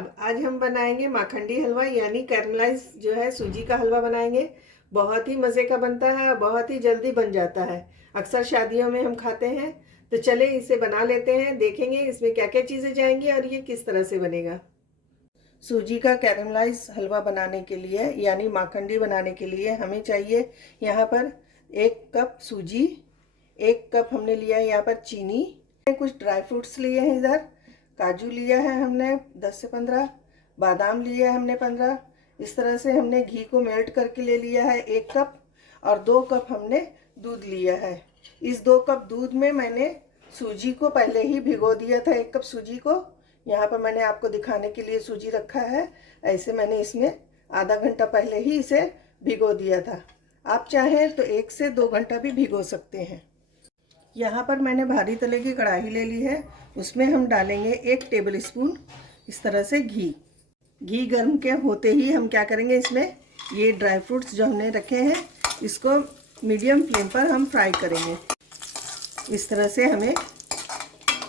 आदाब। आज हम बनाएंगे माखंडी हलवा यानी कैरमलाइज जो है सूजी का हलवा बनाएंगे। बहुत ही मज़े का बनता है और बहुत ही जल्दी बन जाता है। अक्सर शादियों में हम खाते हैं। तो चले इसे बना लेते हैं, देखेंगे इसमें क्या क्या चीज़ें जाएंगी और ये किस तरह से बनेगा। सूजी का कैरमलाइज हलवा बनाने के लिए यानी माखंडी बनाने के लिए हमें चाहिए यहाँ पर 1 कप सूजी, 1 कप हमने लिया है यहाँ पर चीनी, कुछ ड्राई फ्रूट्स लिए हैं इधर, काजू लिया है हमने 10 से 15, बादाम लिया है हमने 15। इस तरह से हमने घी को मेल्ट करके ले लिया है 1 कप और 2 कप हमने दूध लिया है। इस 2 कप दूध में मैंने सूजी को पहले ही भिगो दिया था। 1 कप सूजी को यहाँ पर मैंने आपको दिखाने के लिए सूजी रखा है। ऐसे मैंने इसमें आधा घंटा पहले ही इसे भिगो दिया था। आप चाहें तो 1 से 2 घंटा भी भिगो सकते हैं। यहाँ पर मैंने भारी तले की कढ़ाई ले ली है। उसमें हम डालेंगे 1 टेबल स्पून इस तरह से घी। घी गर्म के होते ही हम क्या करेंगे, इसमें ये ड्राई फ्रूट्स जो हमने रखे हैं इसको मीडियम फ्लेम पर हम फ्राई करेंगे। इस तरह से हमें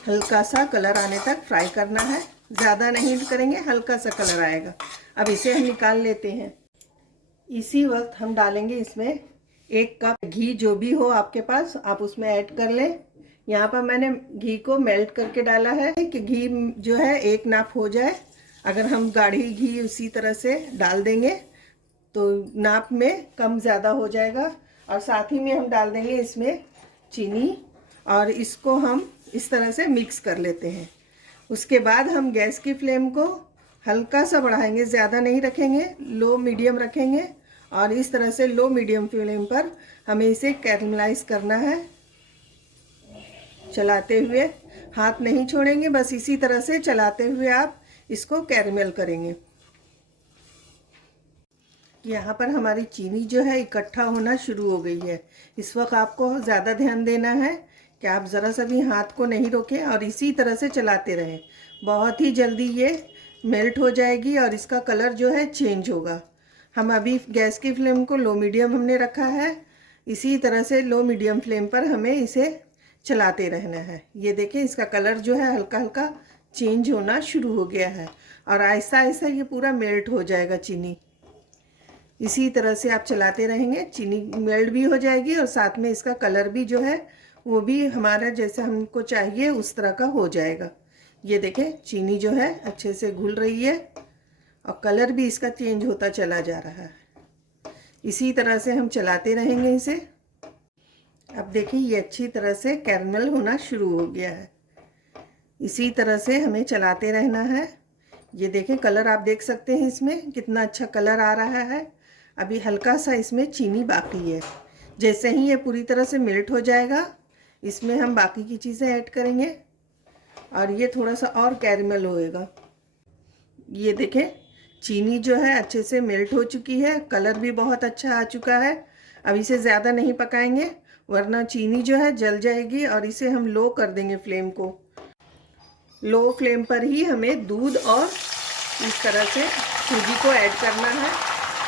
हल्का सा कलर आने तक फ्राई करना है, ज़्यादा नहीं करेंगे, हल्का सा कलर आएगा। अब इसे हम निकाल लेते हैं। इसी वक्त हम डालेंगे इसमें 1 कप घी, जो भी हो आपके पास आप उसमें ऐड कर लें। यहाँ पर मैंने घी को मेल्ट करके डाला है कि घी जो है एक नाप हो जाए। अगर हम गाढ़ी घी उसी तरह से डाल देंगे तो नाप में कम ज़्यादा हो जाएगा। और साथ ही में हम डाल देंगे इसमें चीनी और इसको हम इस तरह से मिक्स कर लेते हैं। उसके बाद हम गैस की फ्लेम को हल्का सा बढ़ाएंगे, ज़्यादा नहीं रखेंगे, लो मीडियम रखेंगे और इस तरह से लो मीडियम फ्लेम पर हमें इसे कैरमलाइज करना है। चलाते हुए, हाथ नहीं छोड़ेंगे, बस इसी तरह से चलाते हुए आप इसको कैरमल करेंगे। यहाँ पर हमारी चीनी जो है इकट्ठा होना शुरू हो गई है। इस वक्त आपको ज़्यादा ध्यान देना है कि आप ज़रा सा भी हाथ को नहीं रोकें और इसी तरह से चलाते रहें। बहुत ही जल्दी ये मेल्ट हो जाएगी और इसका कलर जो है चेंज होगा। हम अभी गैस की फ्लेम को लो मीडियम हमने रखा है। इसी तरह से लो मीडियम फ्लेम पर हमें इसे चलाते रहना है। ये देखें, इसका कलर जो है हल्का हल्का चेंज होना शुरू हो गया है और आहिस्ता आहिस्ता ये पूरा मेल्ट हो जाएगा चीनी। इसी तरह से आप चलाते रहेंगे, चीनी मेल्ट भी हो जाएगी और साथ में इसका कलर भी जो है वो भी हमारा जैसा हमको चाहिए उस तरह का हो जाएगा। ये देखें, चीनी जो है अच्छे से घुल रही है और कलर भी इसका चेंज होता चला जा रहा है। इसी तरह से हम चलाते रहेंगे इसे। अब देखिए, ये अच्छी तरह से कैरमल होना शुरू हो गया है। इसी तरह से हमें चलाते रहना है। ये देखें, कलर आप देख सकते हैं इसमें कितना अच्छा कलर आ रहा है। अभी हल्का सा इसमें चीनी बाकी है। जैसे ही ये पूरी तरह से मेल्ट हो जाएगा, इसमें हम बाकी की चीज़ें ऐड करेंगे और ये थोड़ा सा और कैरमल होएगा। ये देखें, चीनी जो है अच्छे से मेल्ट हो चुकी है, कलर भी बहुत अच्छा आ चुका है। अब इसे ज़्यादा नहीं पकाएंगे वरना चीनी जो है जल जाएगी और इसे हम लो कर देंगे फ्लेम को। लो फ्लेम पर ही हमें दूध और इस तरह से सूजी को ऐड करना है।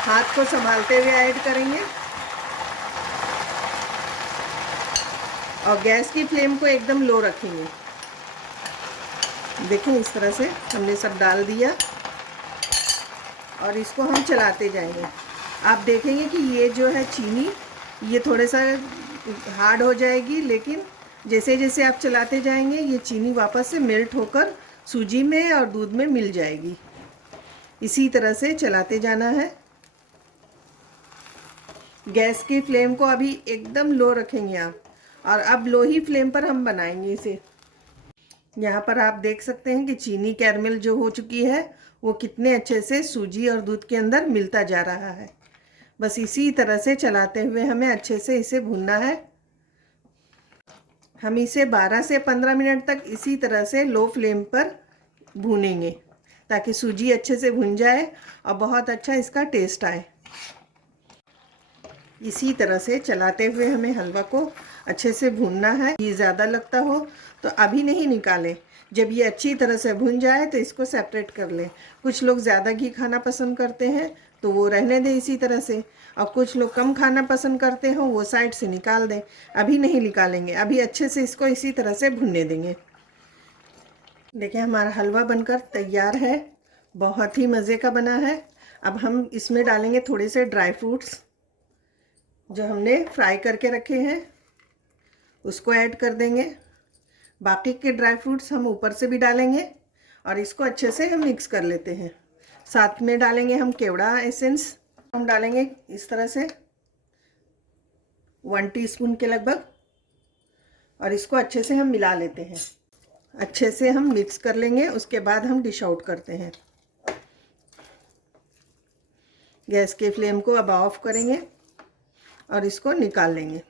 हाथ को संभालते हुए ऐड करेंगे और गैस की फ्लेम को एकदम लो रखेंगे। देखिए, इस तरह से हमने सब डाल दिया और इसको हम चलाते जाएंगे। आप देखेंगे कि ये जो है चीनी ये थोड़े सा हार्ड हो जाएगी, लेकिन जैसे जैसे आप चलाते जाएंगे ये चीनी वापस से मेल्ट होकर सूजी में और दूध में मिल जाएगी। इसी तरह से चलाते जाना है। गैस की फ्लेम को अभी एकदम लो रखेंगे आप और अब लो ही फ्लेम पर हम बनाएंगे इसे। यहाँ पर आप देख सकते हैं कि चीनी कैरमल जो हो चुकी है वो कितने अच्छे से सूजी और दूध के अंदर मिलता जा रहा है। बस इसी तरह से चलाते हुए हमें अच्छे से इसे भूनना है। हम इसे 12 से 15 मिनट तक इसी तरह से लो फ्लेम पर भूनेंगे ताकि सूजी अच्छे से भुन जाए और बहुत अच्छा इसका टेस्ट आए। इसी तरह से चलाते हुए हमें हलवा को अच्छे से भूनना है। ये ज़्यादा लगता हो तो अभी नहीं निकालें, जब ये अच्छी तरह से भुन जाए तो इसको सेपरेट कर लें। कुछ लोग ज़्यादा घी खाना पसंद करते हैं तो वो रहने दें इसी तरह से, और कुछ लोग कम खाना पसंद करते हो वो साइड से निकाल दें। अभी नहीं निकालेंगे, अभी अच्छे से इसको इसी तरह से भुनने देंगे। देखिए, हमारा हलवा बनकर तैयार है। बहुत ही मज़े का बना है। अब हम इसमें डालेंगे थोड़े से ड्राई फ्रूट्स जो हमने फ्राई करके रखे हैं, उसको ऐड कर देंगे। बाकी के ड्राई फ्रूट्स हम ऊपर से भी डालेंगे और इसको अच्छे से हम मिक्स कर लेते हैं। साथ में डालेंगे हम केवड़ा एसेंस, हम डालेंगे इस तरह से 1 टीस्पून के लगभग, और इसको अच्छे से हम मिला लेते हैं। अच्छे से हम मिक्स कर लेंगे, उसके बाद हम डिश आउट करते हैं। गैस के फ्लेम को अब ऑफ करेंगे और इसको निकाल लेंगे।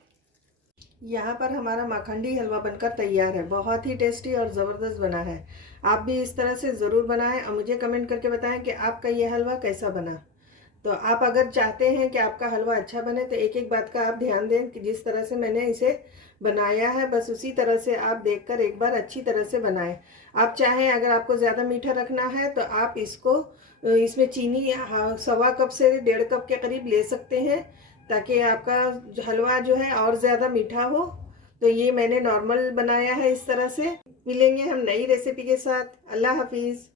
यहाँ पर हमारा माखंडी हलवा बनकर तैयार है। बहुत ही टेस्टी और ज़बरदस्त बना है। आप भी इस तरह से ज़रूर बनाएं और मुझे कमेंट करके बताएं कि आपका ये हलवा कैसा बना। तो आप अगर चाहते हैं कि आपका हलवा अच्छा बने तो एक एक बात का आप ध्यान दें कि जिस तरह से मैंने इसे बनाया है बस उसी तरह से आप देखकर एक बार अच्छी तरह से बनाएं। आप चाहें अगर आपको ज़्यादा मीठा रखना है तो आप इसमें चीनी 1.25 कप से 1.5 कप के करीब ले सकते हैं, ताकि आपका हलवा जो है और ज़्यादा मीठा हो। तो ये मैंने नॉर्मल बनाया है इस तरह से। मिलेंगे हम नई रेसिपी के साथ। अल्लाह हाफिज़।